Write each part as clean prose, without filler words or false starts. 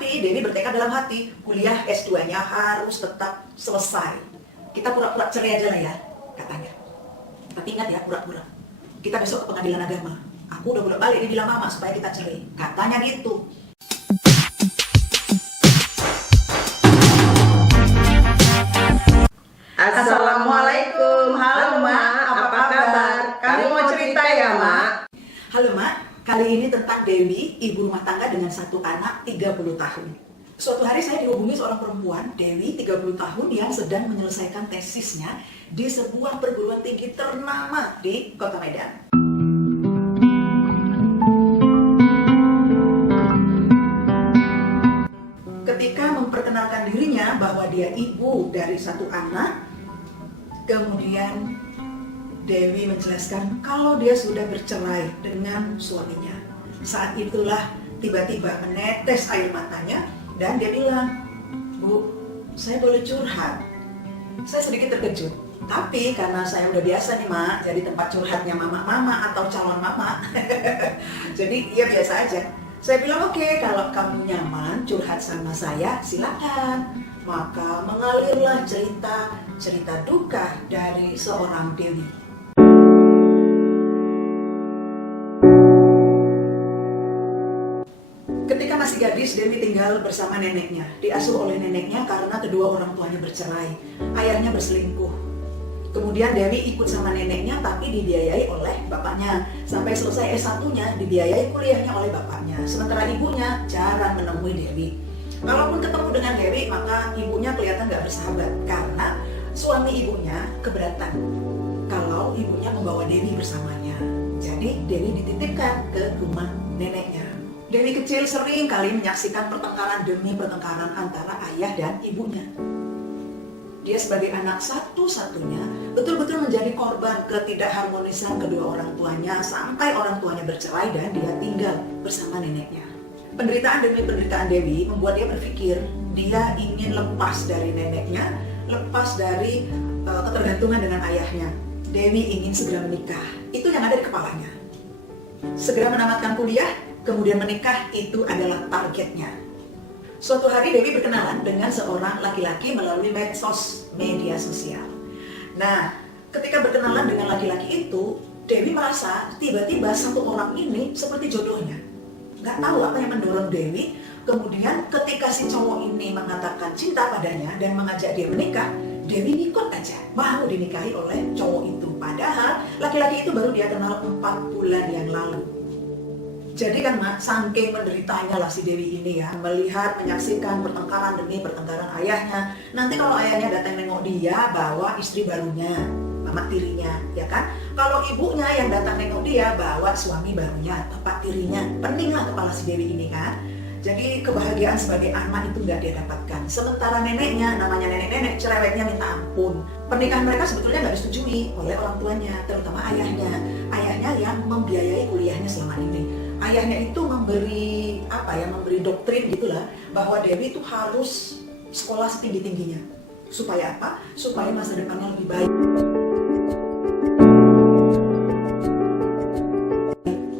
Tapi Dewi bertekad dalam hati, kuliah S2-nya harus tetap selesai. Kita pura-pura cerai aja lah ya, katanya. Tapi ingat ya, pura-pura. Kita besok ke pengadilan agama. Aku udah bolak-balik dibilang mama supaya kita cerai. Katanya gitu. Assalamualaikum, halo Mak, apa kabar? Kamu mau cerita ya Mak? Halo Mak, kali ini tentang Dewi, ibu rumah tangga dengan satu anak 30 tahun. Suatu hari saya dihubungi seorang perempuan, Dewi 30 tahun yang sedang menyelesaikan tesisnya di sebuah perguruan tinggi ternama di Kota Medan. Ketika memperkenalkan dirinya bahwa dia ibu dari satu anak, kemudian Dewi menjelaskan kalau dia sudah bercerai dengan suaminya. Saat itulah tiba-tiba menetes air matanya dan dia bilang, "Bu, saya boleh curhat?" Saya sedikit terkejut, tapi karena saya udah biasa nih Mak, jadi tempat curhatnya mama-mama atau calon mama. Jadi ya biasa aja. Saya bilang, "Oke, kalau kamu nyaman curhat sama saya, silakan." Maka mengalirlah cerita duka dari seorang Dewi. Ketika masih gadis, Dewi tinggal bersama neneknya. Diasuh oleh neneknya karena kedua orang tuanya bercerai. Ayahnya berselingkuh. Kemudian Dewi ikut sama neneknya tapi dibiayai oleh bapaknya. Sampai selesai S1-nya dibiayai kuliahnya oleh bapaknya. Sementara ibunya jarang menemui Dewi. Kalaupun ketemu dengan Dewi, maka ibunya kelihatan gak bersahabat karena suami ibunya keberatan kalau ibunya membawa Dewi bersamanya. Jadi Dewi dititipkan ke rumah neneknya. Dewi kecil sering kali menyaksikan pertengkaran demi pertengkaran antara ayah dan ibunya. Dia sebagai anak satu-satunya betul-betul menjadi korban ketidakharmonisan kedua orang tuanya sampai orang tuanya bercerai dan dia tinggal bersama neneknya. Penderitaan demi penderitaan Dewi membuat dia berpikir dia ingin lepas dari neneknya, lepas dari ketergantungan dengan ayahnya. Dewi ingin segera menikah, itu yang ada di kepalanya. Segera menamatkan kuliah, kemudian menikah itu adalah targetnya. Suatu hari Dewi berkenalan dengan seorang laki-laki melalui medsos, media sosial. Nah, ketika berkenalan dengan laki-laki itu, Dewi merasa tiba-tiba satu orang ini seperti jodohnya. Gak tahu apa yang mendorong Dewi. Kemudian ketika si cowok ini mengatakan cinta padanya dan mengajak dia menikah, Dewi ikut aja, mau dinikahi oleh cowok itu. Padahal laki-laki itu baru dia kenal 4 bulan yang lalu. Jadi kan Mak, saking menderitanya lah si Dewi ini ya, melihat, menyaksikan pertengkaran demi pertengkaran ayahnya. Nanti kalau ayahnya datang nengok dia, bawa istri barunya, mama tirinya, ya kan? Kalau ibunya yang datang nengok dia, bawa suami barunya, bapak tirinya. Peninglah kepala si Dewi ini kan. Jadi kebahagiaan sebagai anak itu nggak dia dapatkan. Sementara neneknya, namanya nenek-nenek, cerewetnya minta ampun. Pernikahan mereka sebetulnya nggak disetujui oleh orang tuanya, terutama ayahnya. Ayahnya yang membiayai kuliahnya selama ini. Ayahnya itu memberi memberi doktrin gitulah bahwa Dewi itu harus sekolah setinggi-tingginya. Supaya apa? Supaya masa depannya lebih baik.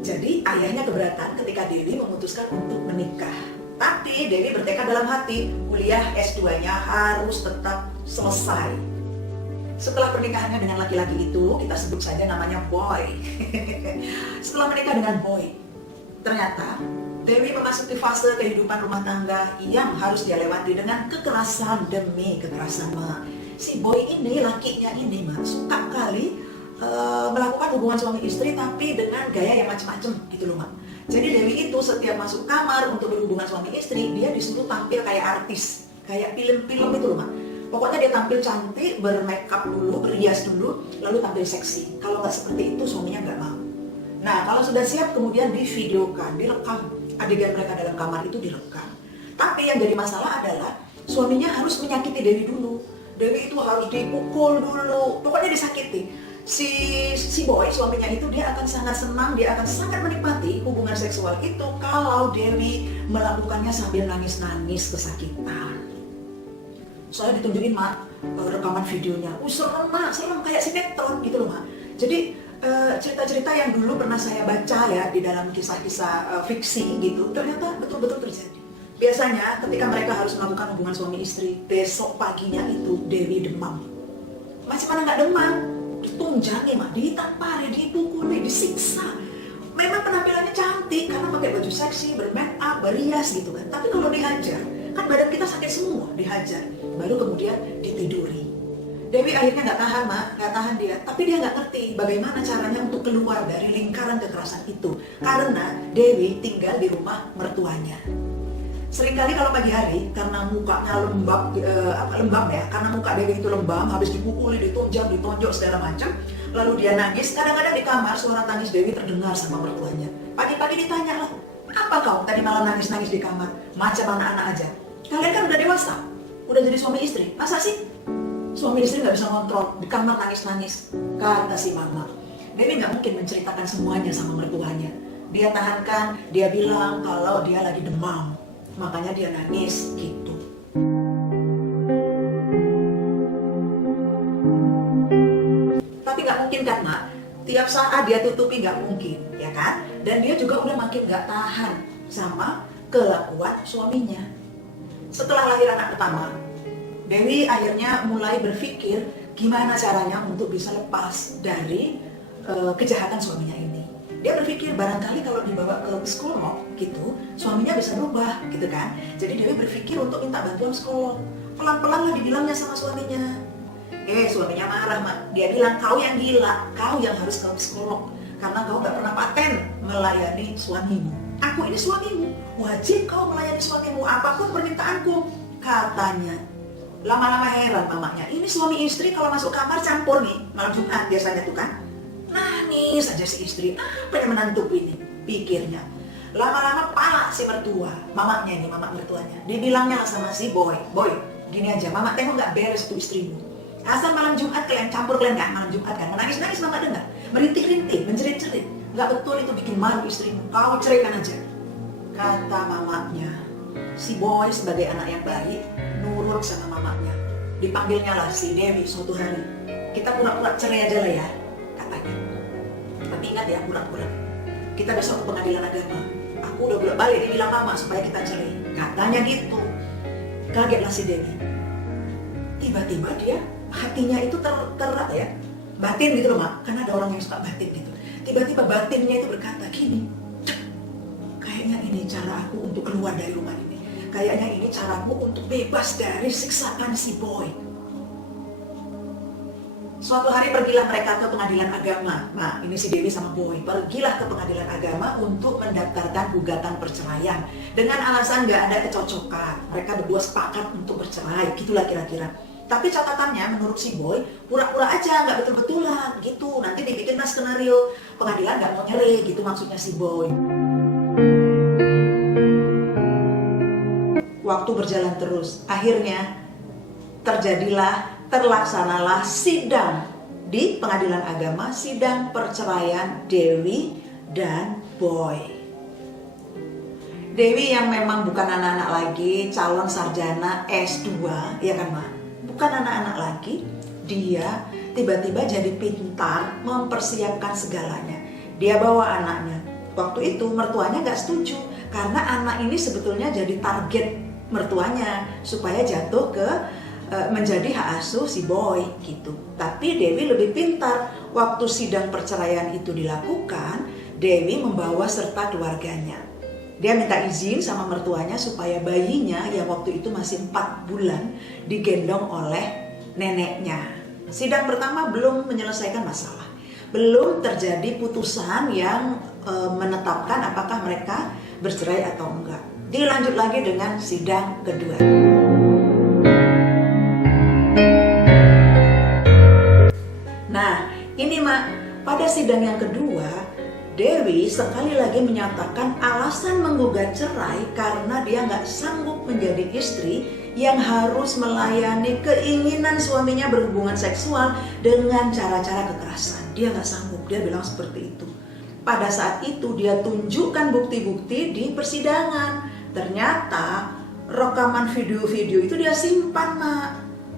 Jadi ayahnya keberatan ketika Dewi memutuskan untuk menikah. Tapi Dewi bertekad dalam hati, kuliah S2-nya harus tetap selesai. Setelah pernikahannya dengan laki-laki itu, kita sebut saja namanya Boy. Setelah menikah dengan Boy, ternyata Dewi memasuki fase kehidupan rumah tangga yang harus dia lewati dengan kekerasan demi kekerasan Mak. Si Boy ini, lakinya ini Mak, suka kali melakukan hubungan suami istri tapi dengan gaya yang macam-macam gitu loh Mak. Jadi Dewi itu setiap masuk kamar untuk berhubungan suami istri, dia disuruh tampil kayak artis, kayak film-film itu loh Mak. Pokoknya dia tampil cantik, bermakeup dulu, berhias dulu, lalu tampil seksi. Kalau nggak seperti itu suaminya nggak mau. Nah, kalau sudah siap kemudian divideokan, direkam. Adegan mereka dalam kamar itu direkam. Tapi yang jadi masalah adalah suaminya harus menyakiti Dewi dulu. Dewi itu harus dipukul dulu, pokoknya disakiti. Si Boy, suaminya itu, dia akan sangat senang, dia akan sangat menikmati hubungan seksual itu kalau Dewi melakukannya sambil nangis-nangis kesakitan. Soalnya ditunjukin Mak rekaman videonya. Serem Mak, serem kayak sinetron gitu loh Mak. Jadi cerita-cerita yang dulu pernah saya baca ya di dalam kisah-kisah fiksi gitu, ternyata betul-betul terjadi. Biasanya ketika mereka harus melakukan hubungan suami istri, besok paginya itu Dewi demam. Masih mana nggak demam? Ditunjangi mak, ditampari, dipukuli, disiksa. Memang penampilannya cantik karena pakai baju seksi, bermake up, berias gitu kan. Tapi kalau dihajar, kan badan kita sakit semua, dihajar. Baru kemudian ditiduri. Dewi akhirnya nggak tahan mak, nggak tahan dia. Tapi dia nggak ngerti bagaimana caranya untuk keluar dari lingkaran kekerasan itu. Karena Dewi tinggal di rumah mertuanya. Seringkali kalau pagi hari karena mukanya lembab ya, karena muka Dewi itu lembam, habis dipukuli, ditonjok segala macam, lalu dia nangis. Kadang-kadang di kamar suara tangis Dewi terdengar sama mertuanya. Pagi-pagi ditanya lah, apa kau tadi malam nangis-nangis di kamar? Macam anak-anak aja. Kalian kan udah dewasa, udah jadi suami istri. Masa sih suami istri nggak bisa kontrol di kamar nangis-nangis? Kata si mama. Dewi nggak mungkin menceritakan semuanya sama mertuanya. Dia tahankan, dia bilang kalau dia lagi demam. Makanya dia nangis gitu. Tapi nggak mungkin kan mak, tiap saat dia tutupi nggak mungkin, ya kan? Dan dia juga udah makin nggak tahan sama kelakuan suaminya. Setelah lahir anak pertama, Dewi akhirnya mulai berpikir gimana caranya untuk bisa lepas dari kejahatan suaminya ini. Dia berpikir barangkali kalau dibawa ke psikolog gitu, suaminya bisa berubah gitu kan. Jadi Dewi berpikir untuk minta bantuan psikolog. Pelan-pelan lah dibilangnya sama suaminya. Suaminya marah mak. Dia bilang kau yang gila, kau yang harus ke psikolog. Karena kau gak pernah paten melayani suamimu. Aku ini suamimu, wajib kau melayani suamimu apapun permintaanku, katanya. Lama-lama heran mamanya. Ini suami istri kalau masuk kamar campur nih, malam Jumat biasanya tuh kan. Nangis aja si istri, apa yang menantu ini, pikirnya. Lama-lama palak si mertua, mamanya ini, mama mertuanya. Dibilangnya lah sama si boy, gini aja, mama tengok gak beres tuh istrimu. Asal malam Jumat kalian campur kalian kan, malam Jumat kan, menangis-nangis mama dengar, merintih-rintih, menjerit-jerit. Gak betul itu bikin malu istrimu, kau ceraikan aja. Kata mamanya, si boy sebagai anak yang baik, nurut sama mamanya. Dipanggilnya lah si Dewi suatu hari. Kita pura-pura cerai aja lah ya, katanya. Tapi ingat ya, pura-pura. Kita besok ke pengadilan agama. Aku udah bolak-balik dia bilang mama supaya kita cerai. Katanya gitu. Kagetlah si Dewi. Tiba-tiba dia hatinya itu ya, batin gitu loh mak. Karena ada orang yang suka batin gitu. Tiba-tiba batinnya itu berkata gini, kayaknya ini cara aku untuk keluar dari rumah ini. Kayaknya ini caraku untuk bebas dari siksaan si boy. Suatu hari pergilah mereka ke pengadilan agama. Nah, ini si Dewi sama boy. Pergilah ke pengadilan agama untuk mendaftarkan gugatan perceraian. Dengan alasan nggak ada kecocokan. Mereka berdua sepakat untuk bercerai. Gitulah kira-kira. Tapi catatannya menurut si boy, pura-pura aja, nggak betul-betulan. Gitu, nanti dibikinlah skenario. Pengadilan nggak mau nyeri, gitu maksudnya si boy. Waktu berjalan terus. Akhirnya terlaksanalah sidang di pengadilan agama, sidang perceraian Dewi dan boy. Dewi yang memang bukan anak-anak lagi, calon sarjana S2, ya kan Ma? Bukan anak-anak lagi, dia tiba-tiba jadi pintar mempersiapkan segalanya. Dia bawa anaknya. Waktu itu mertuanya gak setuju, karena anak ini sebetulnya jadi target mertuanya, supaya jatuh ke menjadi hak asuh si boy gitu. Tapi Dewi lebih pintar. Waktu sidang perceraian itu dilakukan, Dewi membawa serta keluarganya. Dia minta izin sama mertuanya supaya bayinya yang waktu itu masih 4 bulan digendong oleh neneknya. Sidang pertama belum menyelesaikan masalah. Belum terjadi putusan yang menetapkan apakah mereka bercerai atau enggak. Dilanjut lagi dengan sidang kedua. Nah, ini Mak, pada sidang yang kedua, Dewi sekali lagi menyatakan alasan menggugat cerai karena dia nggak sanggup menjadi istri yang harus melayani keinginan suaminya berhubungan seksual dengan cara-cara kekerasan. Dia nggak sanggup, dia bilang seperti itu. Pada saat itu dia tunjukkan bukti-bukti di persidangan. Ternyata rekaman video-video itu dia simpan, Mak.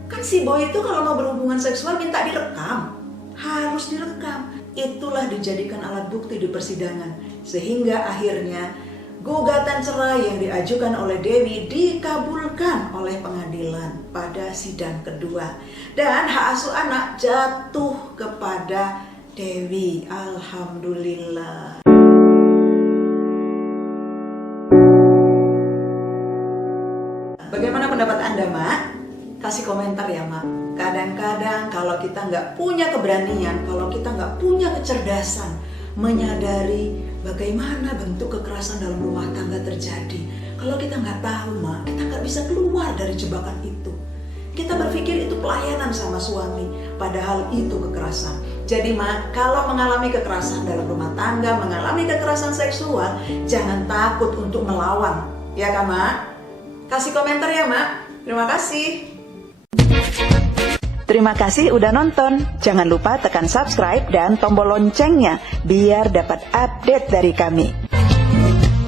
Kan si boy itu kalau mau berhubungan seksual minta direkam. Harus direkam. Itulah dijadikan alat bukti di persidangan. Sehingga akhirnya Gugatan cerai yang diajukan oleh Dewi dikabulkan oleh pengadilan pada sidang kedua. Dan hak asuh anak jatuh kepada Dewi. Alhamdulillah. Bagaimana pendapat Anda, Mak? Kasih komentar ya, Mak. Kadang-kadang kalau kita nggak punya keberanian, kalau kita nggak punya kecerdasan menyadari bagaimana bentuk kekerasan dalam rumah tangga terjadi, kalau kita nggak tahu, Mak, kita nggak bisa keluar dari jebakan itu. Kita berpikir itu pelayanan sama suami, padahal itu kekerasan. Jadi, Mak, kalau mengalami kekerasan dalam rumah tangga, mengalami kekerasan seksual, jangan takut untuk melawan. Ya kan, Mak? Kasih komentar ya, Mak. Terima kasih. Terima kasih udah nonton. Jangan lupa tekan subscribe dan tombol loncengnya biar dapat update dari kami.